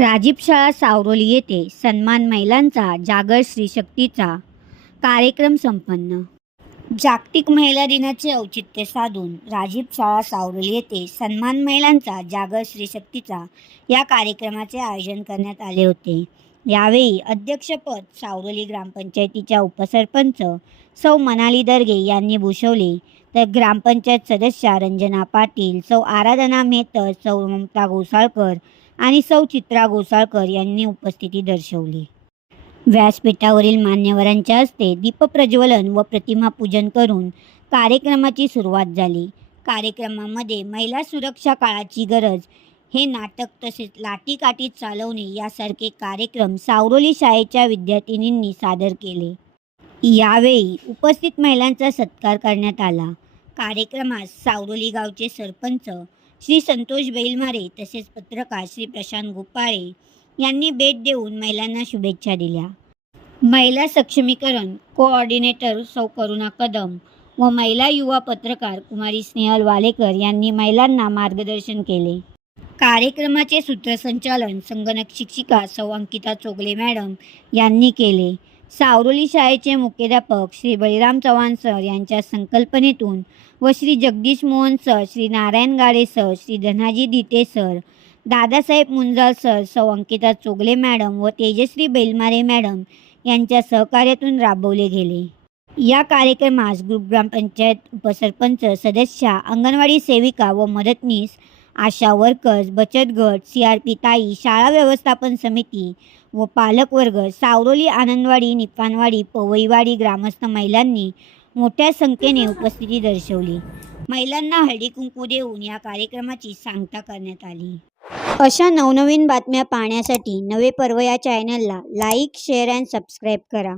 राजीव शाळा सावरोली येथे सन्मान महिलांचा जागर श्रीशक्तीचा कार्यक्रम संपन्न. जागतिक महिला दिनाचे औचित्य साधून राजीव शाळा सावरोली येथे सन्मान महिलांचा जागर श्रीशक्तीचा या कार्यक्रमाचे आयोजन करण्यात आले होते. यावेळी अध्यक्षपद सावरोली ग्रामपंचायतीच्या उपसरपंच सौ मनाली दर्गे यांनी भूषवले. तर ग्रामपंचायत सदस्या रंजना पाटील सौ आराधना मेहतर सौ ममता गोसाळकर आणि सौ चित्रा गोसाळकर यांनी उपस्थिती दर्शवली. व्यासपीठावरील मान्यवरांच्या हस्ते दीपप्रज्वलन व प्रतिमा पूजन करून कार्यक्रमाची सुरुवात झाली. कार्यक्रमामध्ये महिला सुरक्षा काळाची गरज हे नाटक तसेच लाठीकाठीत चालवणे यासारखे कार्यक्रम सावरोली शाळेच्या विद्यार्थिनींनी सादर केले. यावेळी उपस्थित महिलांचा सत्कार करण्यात आला. कार्यक्रमात सावरोली गावचे सरपंच श्री संतोष बैलमारे तसेच पत्रकार श्री प्रशांत गोपाळे यांनी भेट देऊन महिलांना शुभेच्छा दिल्या. महिला सक्षमीकरण कोऑर्डिनेटर सौ करुणा कदम व महिला युवा पत्रकार कुमारी स्नेहल वालेकर यांनी महिलांना मार्गदर्शन केले. कार्यक्रमाचे सूत्रसंचालन संगणक शिक्षिका सौ अंकिता चोगले मॅडम यांनी केले. सावरोली शाळेचे मुख्याध्यापक श्री बळीराम चव्हाण सर यांच्या संकल्पनेतून व Shri Jagdish Mohan sir Shri Narayan Gade sir Shri Dhanaji Dite sir Dadasaheb Munjal sir सौ अंकिता चोगले मॅडम व तेजश्री बेलमारे मॅडम यांच्या सहकार्यातून राबवले गेले. या कार्यक्रमास ग्रुप ग्रामपंचायत उपसरपंच सदस्या अंगणवाडी सेविका व मदतनीस आशा वर्कर्स बचत गट सी आर पी ताई शाळा व्यवस्थापन समिती व पालकवर्ग सावरोली आनंदवाडी निपानवाडी पवईवाडी ग्रामस्थ महिलांनी मोठ्या संख्येने उपस्थिती दर्शवली. महिलांना हळदी कुंकू देऊन या कार्यक्रमाची सांगता करण्यात आली. अशा नवनवीन बातम्या पाहण्यासाठी नवे पर्व या चॅनलला लाईक शेअर अँड सबस्क्राईब करा.